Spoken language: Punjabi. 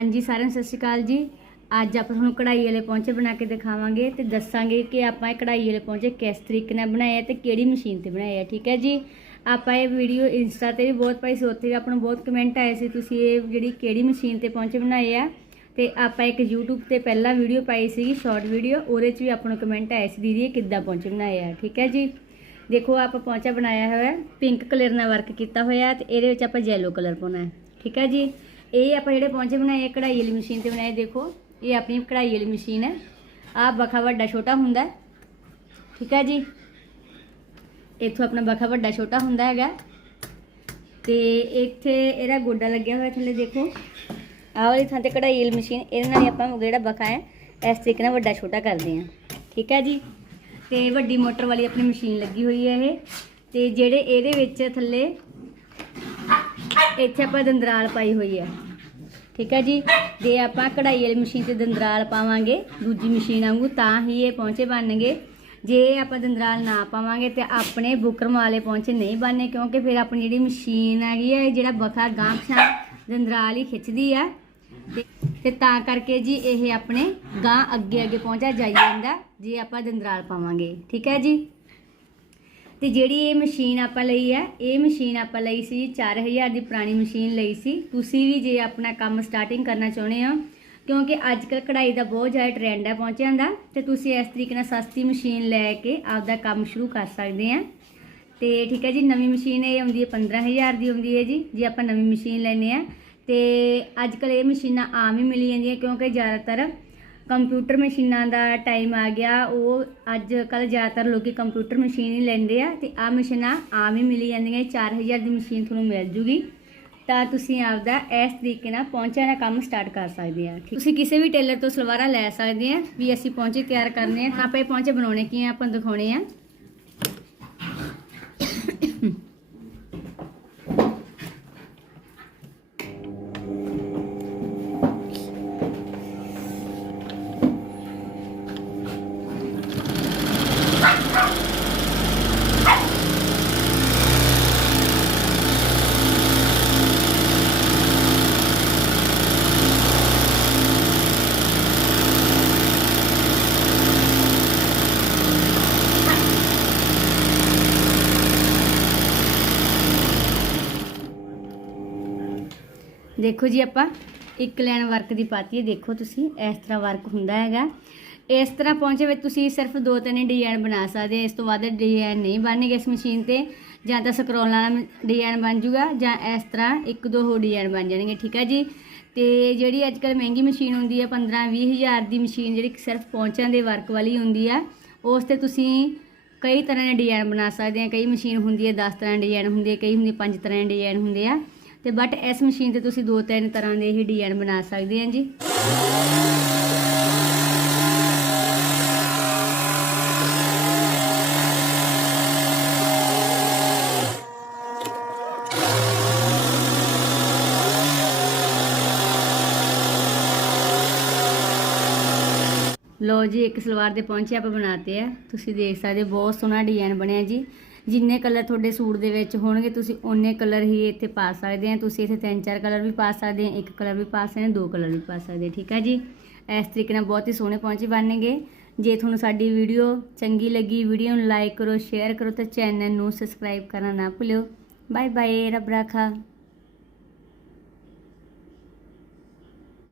ਹਾਂਜੀ, ਸਾਰਿਆਂ ਨੂੰ ਸਤਿ ਸ਼੍ਰੀ ਅਕਾਲ ਜੀ। ਅੱਜ ਆਪਾਂ ਤੁਹਾਨੂੰ ਕਢਾਈ ਵਾਲੇ ਪੌਂਚੇ ਬਣਾ ਕੇ ਦਿਖਾਵਾਂਗੇ ਤੇ ਦੱਸਾਂਗੇ ਕਿ ਆਪਾਂ ਇਹ ਕਢਾਈ ਵਾਲੇ ਪੌਂਚੇ ਕਿਸ ਤਰੀਕੇ ਨਾਲ ਬਣਾਏ ਆ ਤੇ ਕਿਹੜੀ ਮਸ਼ੀਨ ਤੇ ਬਣਾਏ ਆ, ਠੀਕ ਹੈ ਜੀ? ਆਪਾਂ ਇਹ ਵੀਡੀਓ ਇੰਸਟਾ ਤੇ ਵੀ ਬਹੁਤ ਪਾਈ ਸੀ, ਉੱਥੇ ਵੀ ਆਪਾਂ ਨੂੰ ਬਹੁਤ ਕਮੈਂਟ ਆਏ ਸੀ, ਤੁਸੀਂ ਇਹ ਜਿਹੜੀ ਕਿਹੜੀ ਮਸ਼ੀਨ ਤੇ ਪੌਂਚੇ ਬਣਾਏ ਆ। ਤੇ ਆਪਾਂ ਇੱਕ YouTube ਤੇ ਪਹਿਲਾਂ ਵੀਡੀਓ ਪਾਈ ਸੀਗੀ ਸ਼ਾਰਟ ਵੀਡੀਓ ਉਹਦੇ 'ਚ ਵੀ ਆਪਾਂ ਨੂੰ ਕਮੈਂਟ ਆਏ ਸੀ, ਦੀਦੀ ਇਹ ਕਿੱਦਾਂ ਪੌਂਚੇ ਬਣਾਏ ਆ, ਠੀਕ ਹੈ ਜੀ? ਦੇਖੋ, ਆਪਾਂ ਪੌਂਚਾ ਬਣਾਇਆ ਹੋਇਆ ਪਿੰਕ ਕਲਰ ਨਾਲ ਵਰਕ ਕੀਤਾ ਹੋਇਆ ਹੈ ਤੇ ਇਹਦੇ ਵਿੱਚ ਆਪਾਂ ਯੈਲੋ ਕਲਰ ਪਾਉਣਾ ਹੈ, ਠੀਕ ਹੈ ਜੀ? ਇਹ ਆਪਾਂ ਜਿਹੜੇ ਪੌਂਚੇ ਬਣਾਏ ਆ, ਕਢਾਈ ਵਾਲੀ ਮਸ਼ੀਨ ਤੇ ਬਣਾਏ, ਦੇਖੋ, ਇਹ ਆਪਣੀ ਕਢਾਈ ਵਾਲੀ ਮਸ਼ੀਨ ਹੈ। ਆਹ ਬਖਾ ਵੱਡਾ ਛੋਟਾ ਹੁੰਦਾ ਠੀਕ ਹੈ ਜੀ? ਇੱਥੋਂ ਆਪਣਾ ਬਖਾ ਵੱਡਾ ਛੋਟਾ ਹੁੰਦਾ ਹੈਗਾ। ਤੇ ਇੱਥੇ ਇਹਦਾ ਗੋਡਾ ਲੱਗਿਆ ਹੋਇਆ ਥੱਲੇ, ਦੇਖੋ। ਆਹ ਵਾਲੀ ਥਾਂ ਤੇ ਕਢਾਈ ਵਾਲੀ ਮਸ਼ੀਨ, ਇਹਦੇ ਨਾਲ ਹੀ ਆਪਾਂ ਜਿਹੜਾ ਬਖਾ ਹੈ, ਇਸ ਤਰੀਕੇ ਨਾਲ ਵੱਡਾ ਛੋਟਾ ਕਰਦੇ ਹਾਂ। ਠੀਕ ਹੈ ਜੀ? ਤੇ ਵੱਡੀ ਮੋਟਰ ਵਾਲੀ ਆਪਣੀ ਮਸ਼ੀਨ ਲੱਗੀ ਹੋਈ ਹੈ ਇਹ। ਤੇ ਜਿਹੜੇ ਇਹਦੇ ਵਿੱਚ ਥੱਲੇ, ਇੱਥੇ ਆਪਾਂ ਦੰਦਰਾਲ ਪਾਈ ਹੋਈ ਹੈ। ਠੀਕ ਹੈ ਜੀ? ਜੇ ਆਪਾਂ ਕਢਾਈ ਵਾਲੀ ਮਸ਼ੀਨ ਤੇ ਦੰਦਰਾਲ ਪਾਵਾਂਗੇ, ਦੂਜੀ ਮਸ਼ੀਨ ਵਾਂਗੂ ਤਾਂ ਹੀ ਇਹ ਪਹੁੰਚੇ ਬਣਨਗੇ। ਜੇ ਆਪਾਂ ਦੰਦਰਾਲ ਨਾ ਪਾਵਾਂਗੇ ਤੇ ਆਪਣੇ ਬੁਕਰਮ ਵਾਲੇ ਪਹੁੰਚੇ ਨਹੀਂ ਬਣਨੇ, ਕਿਉਂਕਿ ਫਿਰ ਆਪਣੀ ਜਿਹੜੀ ਮਸ਼ੀਨ ਹੈਗੀ ਹੈ ਜਿਹੜਾ ਬਖਾ ਗਾਂ ਪਛਾਂ ਦੰਦਰਾਲ ਹੀ ਖਿੱਚਦੀ ਆ ਤੇ ਤਾਂ ਕਰਕੇ ਜੀ ਇਹ ਆਪਣੇ ਗਾਂ ਅੱਗੇ ਅੱਗੇ ਪਹੁੰਚਾ ਜਾਈ ਜਾਂਦਾ, ਜੇ ਆਪਾਂ ਦੰਦਰਾਲ ਪਾਵਾਂਗੇ। ਠੀਕ ਹੈ ਜੀ? ਤੇ ਜਿਹੜੀ ਇਹ ਮਸ਼ੀਨ ਆਪਾਂ ਲਈ ਹੈ, ਇਹ ਮਸ਼ੀਨ ਆਪਾਂ ਲਈ ਸੀ 4000 ਦੀ ਪੁਰਾਣੀ ਮਸ਼ੀਨ ਲਈ ਸੀ। ਤੁਸੀਂ ਵੀ ਜੇ ਆਪਣਾ ਕੰਮ ਸਟਾਰਟਿੰਗ ਕਰਨਾ ਚਾਹੁੰਦੇ ਹੋ, ਕਿਉਂਕਿ ਅੱਜ ਕੱਲ ਕਢਾਈ ਦਾ ਬਹੁਤ ਜ਼ਿਆਦਾ ਟ੍ਰੈਂਡ ਹੈ ਪਹੁੰਚਿਆਂ ਦਾ, ਤੇ ਤੁਸੀਂ ਇਸ ਤਰੀਕੇ ਨਾਲ ਸਸਤੀ ਮਸ਼ੀਨ ਲੈ ਕੇ ਆਪਦਾ ਕੰਮ ਸ਼ੁਰੂ ਕਰ ਸਕਦੇ ਆ। ਤੇ ਠੀਕ ਹੈ ਜੀ, ਨਵੀਂ ਮਸ਼ੀਨ ਇਹ ਆਉਂਦੀ ਹੈ 15000 ਦੀ ਆਉਂਦੀ ਹੈ ਜੀ, ਜੇ ਆਪਾਂ ਨਵੀਂ ਮਸ਼ੀਨ ਲੈਨੇ ਆ। ਤੇ ਅੱਜ ਕੱਲ ਇਹ ਮਸ਼ੀਨਾਂ ਆਮ ਹੀ ਮਿਲੀ ਜਾਂਦੀਆਂ, ਕਿਉਂਕਿ ਜ਼ਿਆਦਾਤਰ ਕੰਪਿਊਟਰ ਮਸ਼ੀਨਾਂ ਦਾ ਟਾਈਮ ਆ ਗਿਆ। ਉਹ ਅੱਜ ਕੱਲ ਜ਼ਿਆਦਾਤਰ ਲੋਕੀ ਕੰਪਿਊਟਰ ਮਸ਼ੀਨ ਹੀ ਲੈਂਦੇ ਆ ਤੇ ਆ ਮਸ਼ੀਨਾਂ ਆਮ ਹੀ ਮਿਲੀ ਜਾਂਦੀਆਂ। 4000 ਦੀ ਮਸ਼ੀਨ ਤੁਹਾਨੂੰ ਮਿਲ ਜੂਗੀ। ਤਾਂ ਤੁਸੀਂ ਆਪਦਾ ਇਸ ਤਰੀਕੇ ਨਾਲ ਪਹੁੰਚਿਆ ਦਾ ਕੰਮ ਸਟਾਰਟ ਕਰ ਸਕਦੇ ਆ। ਤੁਸੀਂ ਕਿਸੇ ਵੀ ਟੇਲਰ ਤੋਂ ਸਲਵਾਰਾਂ ਲੈ ਸਕਦੇ ਆ ਵੀ ਅਸੀਂ ਪਹੁੰਚੇ ਤਿਆਰ ਕਰਨੇ ਆ। ਆਪਾਂ ਇਹ ਪਹੁੰਚੇ ਬਣਾਉਣੇ ਕੀ ਆ, ਆਪਾਂ ਦਿਖਾਉਣੇ ਆ। ਦੇਖੋ ਜੀ ਆਪਾਂ, ਇੱਕ ਲੈਣ ਵਰਕ ਦੀ ਪਾਤੀ ਹੈ, ਦੇਖੋ ਤੁਸੀਂ, ਇਸ ਤਰ੍ਹਾਂ ਵਰਕ ਹੁੰਦਾ ਹੈਗਾ। ਇਸ ਤਰ੍ਹਾਂ ਪਹੁੰਚੇ ਵਿੱਚ ਤੁਸੀਂ ਸਿਰਫ ਦੋ ਤਿੰਨ ਡਿਜ਼ਾਈਨ ਬਣਾ ਸਕਦੇ ਇਸ ਤੋਂ ਵੱਧ ਡਿਜ਼ਾਈਨ ਨਹੀਂ ਬਣਨਗੇ ਇਸ ਮਸ਼ੀਨ ਤੇ। ਜਾਂ ਤਾਂ ਸਕਰੋਲਾਂ ਵਾਲਾ ਡਿਜ਼ਾਈਨ ਬਣ ਜੂਗਾ ਜਾਂ ਇਸ ਤਰ੍ਹਾਂ ਇੱਕ ਦੋ ਹੋਰ ਡਿਜ਼ਾਈਨ ਬਣ ਜਾਣਗੇ, ਠੀਕ ਹੈ ਜੀ? ਤੇ ਜਿਹੜੀ ਅੱਜ ਕੱਲ ਮਹਿੰਗੀ ਮਸ਼ੀਨ ਹੁੰਦੀ ਹੈ 15 20 ਹਜ਼ਾਰ ਦੀ ਮਸ਼ੀਨ ਜਿਹੜੀ ਸਿਰਫ ਪਹੁੰਚਾਂ ਦੇ ਵਰਕ ਵਾਲੀ ਹੁੰਦੀ ਆ, ਉਸ ਤੇ ਤੁਸੀਂ ਕਈ ਤਰ੍ਹਾਂ ਦੇ ਡਿਜ਼ਾਈਨ ਬਣਾ ਸਕਦੇ ਆ। ਕਈ ਮਸ਼ੀਨ ਹੁੰਦੀ ਹੈ 10 ਤਰ੍ਹਾਂ ਦੇ ਡਿਜ਼ਾਈਨ ਹੁੰਦੇ ਕਈ ਹੁੰਦੀ 5 ਤਰ੍ਹਾਂ ਦੇ ਡਿਜ਼ਾਈਨ ਹੁੰਦੇ ਆ। ਤੇ ਬਟ ਇਸ ਮਸ਼ੀਨ ਤੇ ਤੁਸੀਂ ਦੋ ਤਿੰਨ ਤਰ੍ਹਾਂ ਦੇ ਹੀ ਡਿਜ਼ਾਈਨ ਬਣਾ ਸਕਦੇ ਆ ਜੀ। ਲੋ ਜੀ, ਇੱਕ ਸਲਵਾਰ ਦੇ ਪਹੁੰਚੇ ਆਪਾਂ ਬਣਾਤੇ ਆ। ਤੁਸੀਂ ਦੇਖ ਸਕਦੇ ਹੋ, ਬਹੁਤ ਸੋਹਣਾ ਡਿਜ਼ਾਈਨ ਬਣਿਆ ਜੀ। ਜਿੰਨੇ ਕਲਰ ਤੁਹਾਡੇ ਸੂਟ ਦੇ ਵਿੱਚ ਹੋਣਗੇ, ਤੁਸੀਂ ਓਨੇ ਕਲਰ ਹੀ ਇੱਥੇ ਪਾ ਸਕਦੇ ਆ। ਤੁਸੀਂ ਇੱਥੇ ਤਿੰਨ ਚਾਰ ਕਲਰ ਵੀ ਪਾ ਸਕਦੇ ਆ, ਇੱਕ ਕਲਰ ਵੀ ਪਾ ਸਕਦੇ ਆ, ਦੋ ਕਲਰ ਵੀ ਪਾ ਸਕਦੇ ਆ, ਠੀਕ ਆ ਜੀ? ਇਸ ਤਰੀਕੇ ਨਾਲ ਬਹੁਤ ਹੀ ਸੋਹਣੇ ਪਹੁੰਚੇ ਬਣਨਗੇ। ਜੇ ਤੁਹਾਨੂੰ ਸਾਡੀ ਵੀਡੀਓ ਚੰਗੀ ਲੱਗੀ, ਵੀਡੀਓ ਨੂੰ ਲਾਈਕ ਕਰੋ, ਸ਼ੇਅਰ ਕਰੋ ਤੇ ਚੈਨਲ ਨੂੰ ਸਬਸਕ੍ਰਾਈਬ ਕਰਨਾ ਨਾ ਭੁੱਲਿਓ। ਬਾਏ ਬਾਏ ਰੱਬ ਰਾਖਾ।